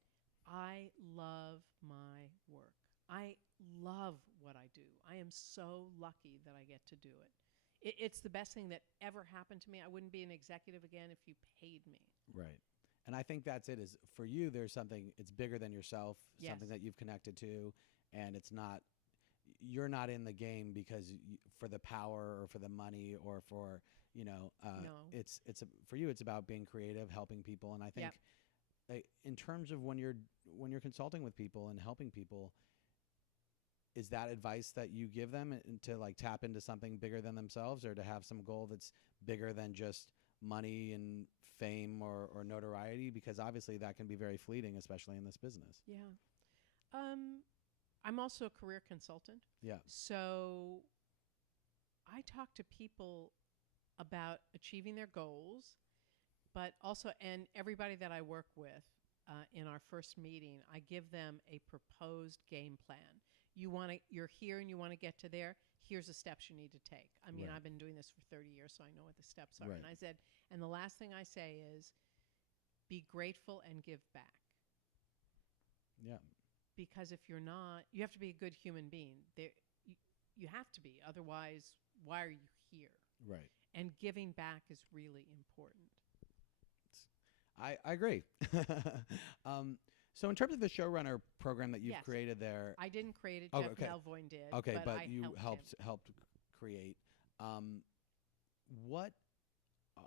I love my work. I love what I do. I am so lucky that I get to do it. It's the best thing that ever happened to me. I wouldn't be an executive again if you paid me. Right. And I think that's it, is for you, there's something, it's bigger than yourself, Yes. something that you've connected to, and you're not in the game because for the power or for the money or for, No. it's for you, it's about being creative, helping people. And I think in terms of when you're consulting with people and helping people, is that advice that you give them to, like, tap into something bigger than themselves, or to have some goal that's bigger than just money and fame or notoriety? Because obviously that can be very fleeting, especially in this business. Yeah. I'm also a career consultant. Yeah. So I talk to people about achieving their goals, but also, and everybody that I work with in our first meeting, I give them a proposed game plan. You're here and you want to get to there. Here's the steps you need to take. I mean, Right. I've been doing this for 30 years, so I know what the steps are. Right. And I said, and the last thing I say is, be grateful and give back. Yeah. Because if you're not, you have to be a good human being. You have to be. Otherwise, why are you here? Right. And giving back is really important. I agree. So in terms of the showrunner program that you've Yes. created there, I didn't create it. Oh, Jeff okay. Melvoin did. okay, but I you helped him. helped create. What? Uh,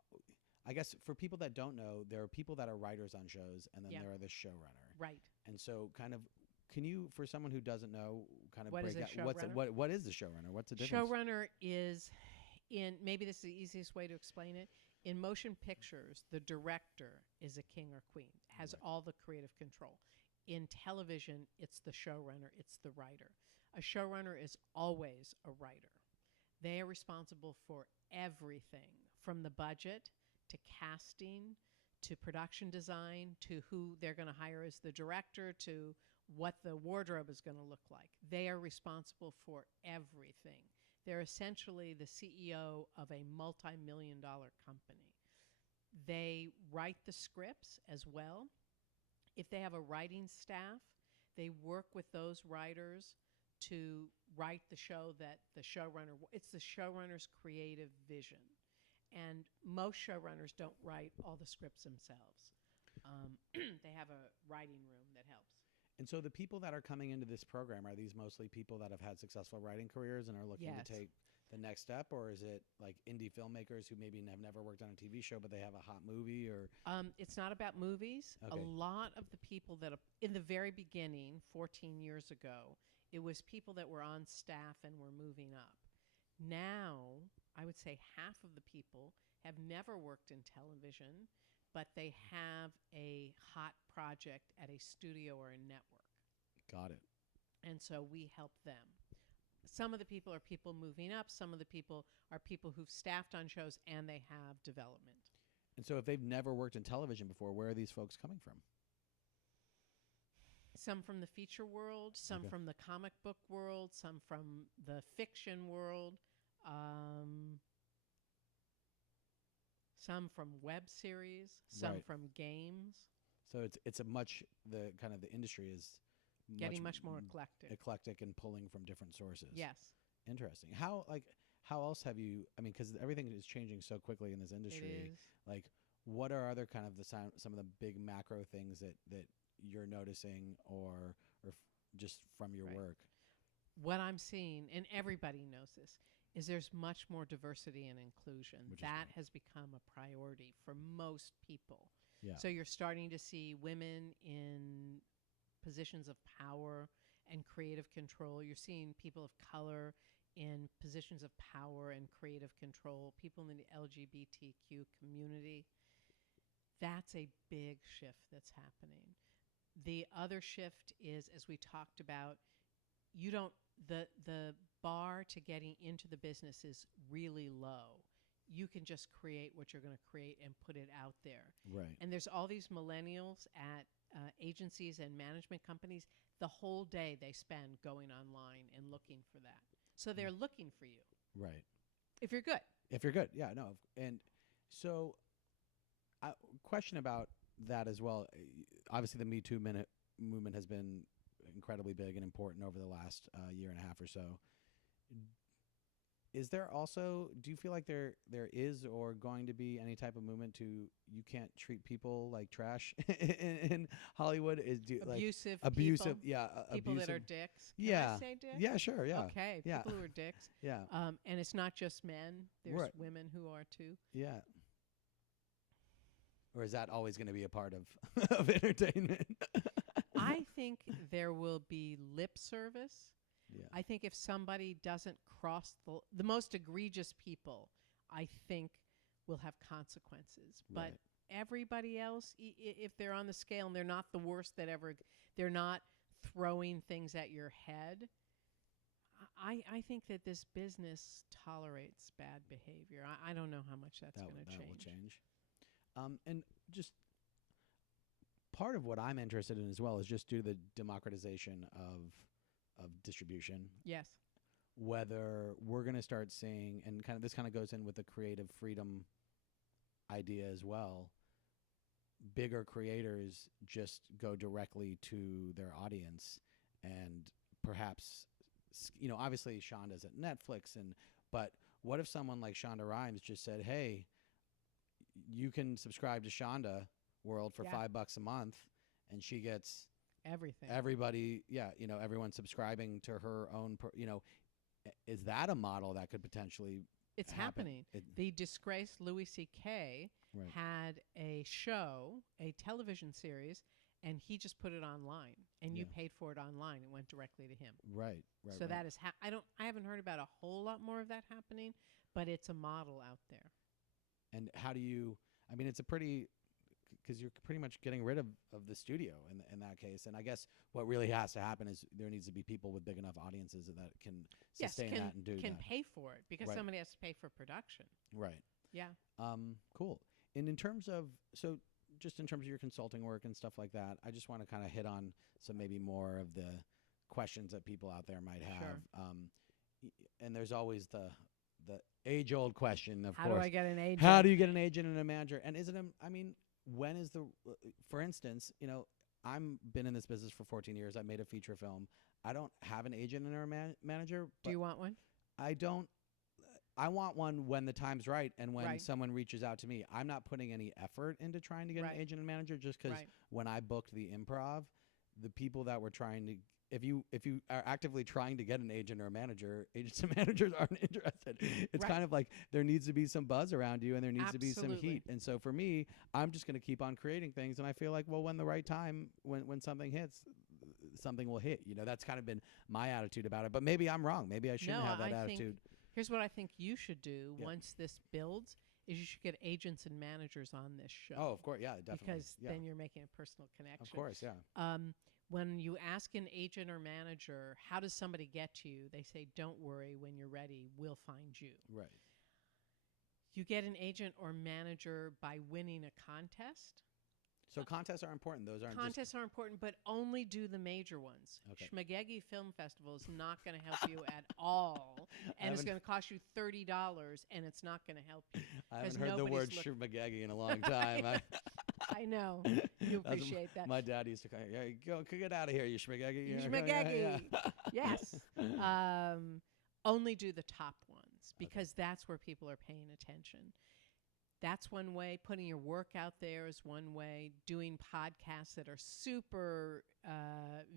I guess for people that don't know, there are people that are writers on shows, and then Yeah. there are the showrunner. Right. And so, kind of, can you, for someone who doesn't know, kind of What is break a out showrunner? what is the showrunner? What's the difference? Showrunner is maybe this is the easiest way to explain it. In motion pictures, the director is a king or queen, has all the creative control. In television, it's the showrunner, it's the writer. A showrunner is always a writer. They are responsible for everything from the budget to casting to production design to who they're going to hire as the director to what the wardrobe is going to look like. They are responsible for everything. They're essentially the CEO of a multi-million-dollar company. They write the scripts as well. If they have a writing staff, they work with those writers to write the show that the showrunner, it's the showrunner's creative vision. And most showrunners don't write all the scripts themselves. They have a writing room that helps. And so the people that are coming into this program, are these mostly people that have had successful writing careers and are looking Yes. to take the next step? Or is it like indie filmmakers who maybe have never worked on a TV show, but they have a hot movie? Or It's not about movies. Okay. A lot of the people that, in the very beginning, 14 years ago, it was people that were on staff and were moving up. Now, I would say half of the people have never worked in television, but they have a hot project at a studio or a network. got it. And so we help them. Some of the people are people moving up. Some of the people are people who've staffed on shows and they have development. And so if they've never worked in television before, where are these folks coming from? Some from the feature world, some Okay. from the comic book world, some from the fiction world, some from web series, some Right. from games. So it's a much, the kind of the industry is Getting much more eclectic. eclectic and pulling from different sources. Yes, Interesting. How else have you, I mean, because everything is changing so quickly in this it industry. is. Like, what are other kind of some of the big macro things that you're noticing or just from your Right. work? What I'm seeing, and everybody knows this, is there's much more diversity and inclusion. Which is That great. has become a priority for most people. Yeah. So you're starting to see women in positions of power and creative control. You're seeing people of color in positions of power and creative control, people in the LGBTQ community. That's a big shift that's happening. The other shift is, as we talked about, the bar to getting into the business is really low. You can just create what you're going to create and put it out there. Right. And there's all these millennials at agencies and management companies. The whole day they spend going online and looking for that. So they're looking for you Right. if you're good. If you're good. Yeah, no. And so question about that as well. Obviously the Me Too movement has been incredibly big and important over the last year and a half or so. Is there also, do you feel like there is or going to be any type of movement to, you can't treat people like trash in Hollywood? Abusive abusive, people, yeah, people abusive. that are dicks. Can Yeah. I say dicks? Yeah, sure, yeah. Okay, Yeah. people who are dicks. Yeah. And it's not just men. There's Right. women who are too. Yeah. Or is that always going to be a part of of entertainment? I think there will be lip service. Yeah. I think if somebody doesn't cross the most egregious people, I think will have consequences. But Right. everybody else, if they're on the scale and they're not the worst that ever, they're not throwing things at your head. I think that this business tolerates bad behavior. I don't know how much that's going to that will change. change. And just part of what I'm interested in as well is just due to the democratization of distribution, Yes. whether we're going to start seeing, and this kind of goes in with the creative freedom idea as well, bigger creators just go directly to their audience and perhaps, obviously Shonda's at Netflix, but what if someone like Shonda Rhimes just said, hey, you can subscribe to Shonda World for Yeah. $5 a month, and she gets everything. Everybody, everyone's subscribing to her own. Is that a model that could potentially? It's happening. The disgraced Louis C.K. had a show, a television series, and he just put it online, and you paid for it online. It went directly to him. Right. So that is I haven't heard about a whole lot more of that happening, but it's a model out there. And how do you? I mean, it's a pretty. Because you're pretty much getting rid of the studio in that case. And I guess what really has to happen is there needs to be people with big enough audiences that can sustain that and do can that. pay for it, because somebody has to pay for production. Right. Yeah. Cool. And in terms of your consulting work and stuff like that, I just want to kind of hit on some maybe more of the questions that people out there might have. Sure. And there's always the age-old question, of course. How do I get an agent? How do you get an agent and a manager? And when is for instance, I've been in this business for 14 years. I made a feature film. I don't have an agent and a manager. Do you want one? I don't. I want one when the time's right and when someone reaches out to me. I'm not putting any effort into trying to get an agent and manager, just because when I booked the Improv, the people that were trying to, if you are actively trying to get an agent or a manager, agents and managers aren't interested. It's kind of like there needs to be some buzz around you and there needs to be some heat. And so for me, I'm just going to keep on creating things. And I feel like, well, when the right time, when something hits, something will hit. That's kind of been my attitude about it. But maybe I'm wrong. Maybe I shouldn't have that attitude. Here's what I think you should do once this builds, is you should get agents and managers on this show. Oh, of course. Yeah, definitely. Because then you're making a personal connection. Of course, yeah. When you ask an agent or manager, how does somebody get to you? They say, don't worry, when you're ready, we'll find you. Right. You get an agent or manager by winning a contest. So contests are important. Those aren't Contests are important, but only do the major ones. Okay. Schmagegi Film Festival is not going to help you at all, and it's going to cost you $30, and it's not going to help you. I haven't heard the word schmagegi in a long time. I know. You appreciate that. My dad used to call, go get out of here, you schmagegi. You schmagegi. Yes. Only do the top ones, because that's where people are paying attention. That's one way. Putting your work out there is one way. Doing podcasts that are super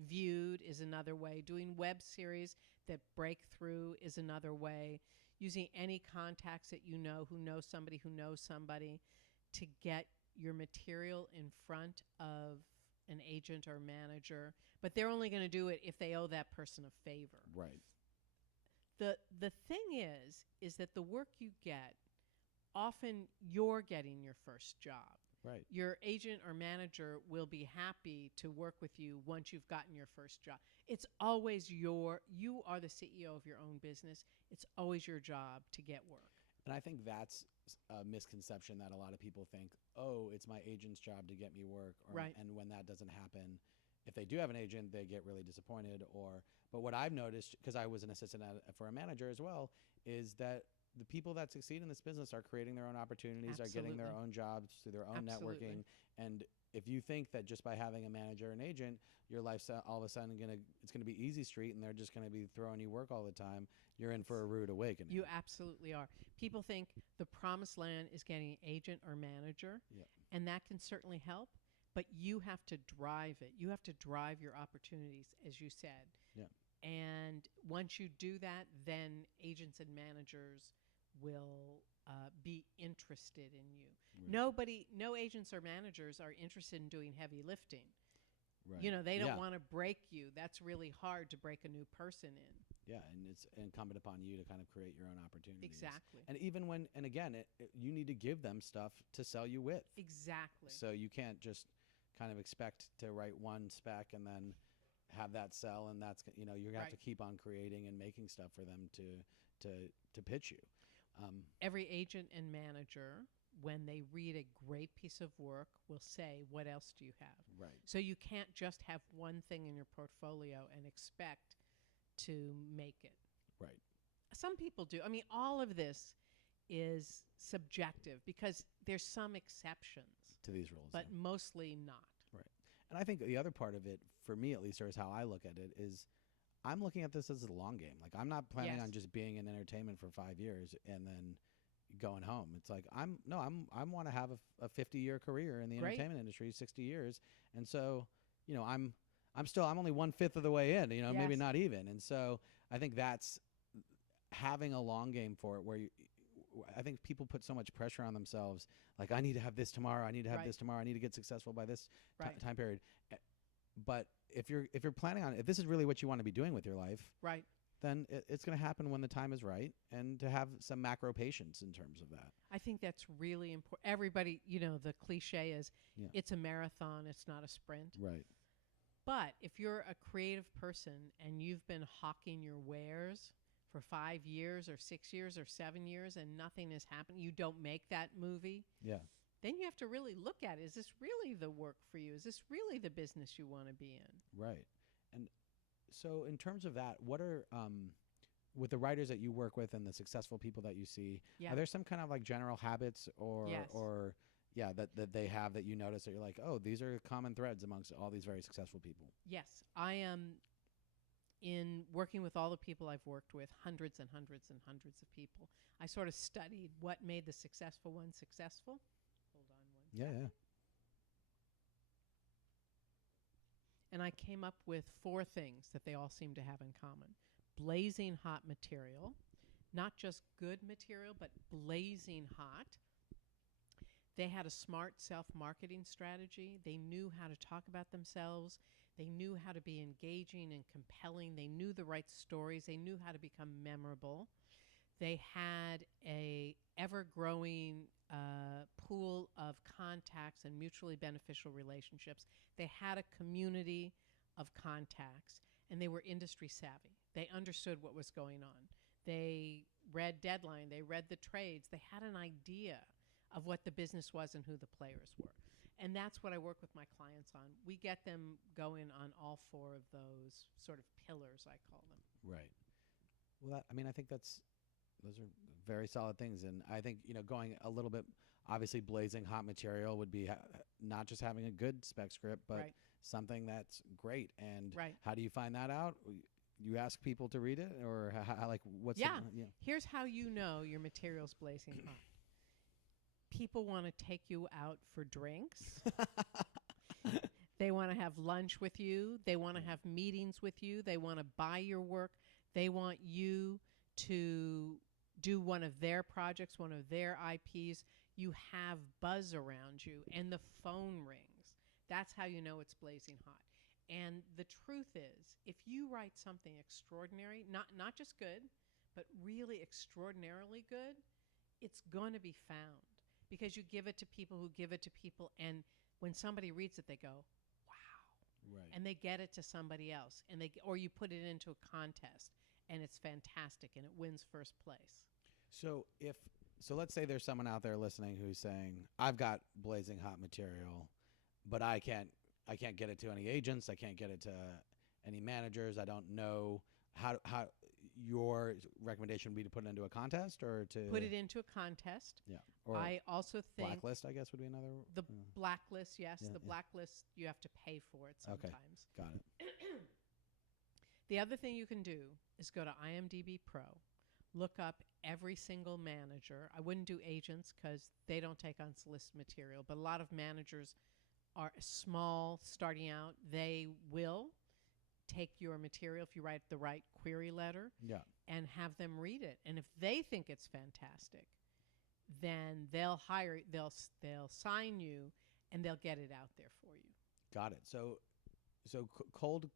viewed is another way. Doing web series that break through is another way. Using any contacts that you know who knows somebody to get your material in front of an agent or manager. But they're only going to do it if they owe that person a favor. Right. The thing is that the work you get, often you're getting your first job. Right. Your agent or manager will be happy to work with you once you've gotten your first job. It's always you are the CEO of your own business. It's always your job to get work. And I think that's a misconception that a lot of people think, oh, it's my agent's job to get me work. And when that doesn't happen, if they do have an agent, they get really disappointed. But what I've noticed, because I was an assistant for a manager as well, is that the people that succeed in this business are creating their own opportunities, are getting their own jobs through their own networking. And if you think that just by having a manager and agent, your life's all of a sudden it's gonna be easy street and they're just gonna be throwing you work all the time, you're in for a rude awakening. You absolutely are. People think the promised land is getting an agent or manager, and that can certainly help. But you have to drive it. You have to drive your opportunities, as you said. Yeah. And once you do that, then agents and managers will be interested in you. Right. No agents or managers are interested in doing heavy lifting. Right. They don't want to break you. That's really hard to break a new person in. Yeah, and it's incumbent upon you to kind of create your own opportunities. Exactly. And even you need to give them stuff to sell you with. Exactly. So you can't just kind of expect to write one spec and then have that sell, and that's you have to keep on creating and making stuff for them to pitch you. Every agent and manager, when they read a great piece of work, will say, what else do you have? Right. So you can't just have one thing in your portfolio and expect to make it. Right. Some people do. I mean, all of this is subjective because there's some exceptions to these rules, but mostly not. Right. And I think the other part of it, for me at least, or is how I look at it, is I'm looking at this as a long game. Like, I'm not planning on just being in entertainment for 5 years and then going home. It's like I want to have a 50-year career in the entertainment industry, 60 years. And so, I'm I'm only 1/5 of the way in, maybe Yes. not even. And so I think that's having a long game for it, where I think people put so much pressure on themselves. Like, I need to have this tomorrow. I need to have Right. this tomorrow. I need to get successful by this Right. time period. But if you're planning on, if this is really what you want to be doing with your life, Right. then it's going to happen when the time is right, and to have some macro patience in terms of that. I think that's really important. Everybody, the cliche is Yeah. it's a marathon, it's not a sprint. Right. But if you're a creative person and you've been hawking your wares for 5 years or 6 years or 7 years and nothing has happened, you don't make that movie, Yeah. then you have to really look at it. Is this really the work for you? Is this really the business you want to be in? Right. And so in terms of that, what are with the writers that you work with and the successful people that you see, Yeah. are there some kind of like general habits Yes. that they have that you notice that you're like, oh, these are common threads amongst all these very successful people? Yes, I am in working with all the people I've worked with, hundreds and hundreds and hundreds of people. I sort of studied what made the successful ones successful. Hold on one second. Yeah. And I came up with 4 things that they all seem to have in common. Blazing hot material, not just good material, but blazing hot. They had a smart self-marketing strategy. They knew how to talk about themselves. They knew how to be engaging and compelling. They knew the right stories. They knew how to become memorable. They had a ever-growing pool of contacts and mutually beneficial relationships. They had a community of contacts, and they were industry savvy. They understood what was going on. They read Deadline. They read the trades. They had an idea of what the business was and who the players were. And that's what I work with my clients on. We get them going on all 4 of those sort of pillars, I call them. Right. Well, I think those are very solid things. And I think, going a little bit, obviously blazing hot material would be not just having a good spec script, but Right. something that's great. And Right. how do you find that out? You ask people to read it, or what's Yeah. yeah. Here's how you know your material's blazing hot. People want to take you out for drinks. They want to have lunch with you. They want to have meetings with you. They want to buy your work. They want you to do one of their projects, one of their IPs. You have buzz around you, and the phone rings. That's how you know it's blazing hot. And the truth is, if you write something extraordinary, not just good, but really extraordinarily good, it's going to be found, because you give it to people who give it to people, and when somebody reads it, they go, wow. Right. And they get it to somebody else, or you put it into a contest, and it's fantastic, and it wins first place. So let's say there's someone out there listening who's saying, I've got blazing hot material, but I can't get it to any agents. I can't get it to any managers. I don't know how your recommendation would be to put it into a contest, or to Put it into a contest. Yeah. Or I also think blacklist, I guess, would be another. the blacklist, yes, Yeah, the yeah. blacklist, you have to pay for it Okay. sometimes. Got it. The other thing you can do is go to IMDb Pro, look up every single manager. I wouldn't do agents because they don't take on solicited material, but a lot of managers are small, starting out. They will take your material if you write the right query letter Yeah. and have them read it. And if they think it's fantastic, then they'll sign you, and they'll get it out there for you. Got it. So cold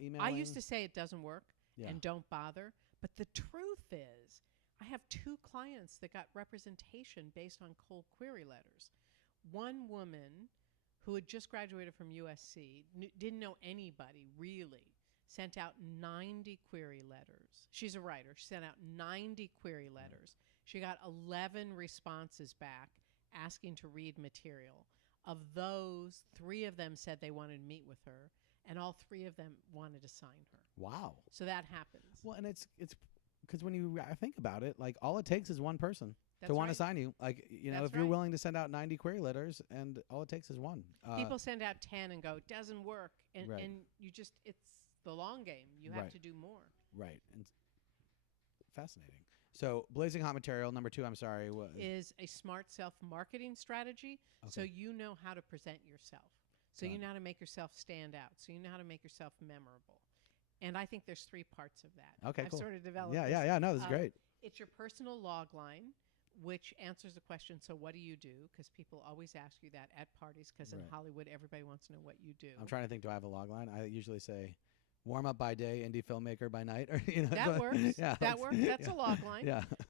emailing. I used to say it doesn't work, Yeah. and don't bother. But the truth is, I have 2 clients that got representation based on cold query letters. One woman who had just graduated from USC, didn't know anybody really, sent out 90 query letters. She's a writer. She sent out 90 query letters. She got 11 responses back asking to read material. Of those, 3 of them said they wanted to meet with her, and all 3 of them wanted to sign her. Wow. So that happens. Well, and it's because when you think about it, like, all it takes is one person That's to want to right. sign you. Like, That's if you're right. willing to send out 90 query letters, and all it takes is one. People send out 10 and go, it doesn't work. And, Right. and it's the long game. You have Right. to do more. Right. And fascinating. So blazing hot material, number 2, I'm sorry. Is a smart self-marketing strategy, so you know how to present yourself. So you know how to make yourself stand out. So you know how to make yourself memorable. And I think there's 3 parts of that. Okay, I've cool. sort of developed Yeah, this. yeah, yeah. No, this is great. It's your personal log line, which answers the question, so what do you do? Because people always ask you that at parties, because in Hollywood, everybody wants to know what you do. I'm trying to think, do I have a log line? I usually say, warm up by day, indie filmmaker by night. Or, that works. Yeah, that works. That's a log line. Yeah.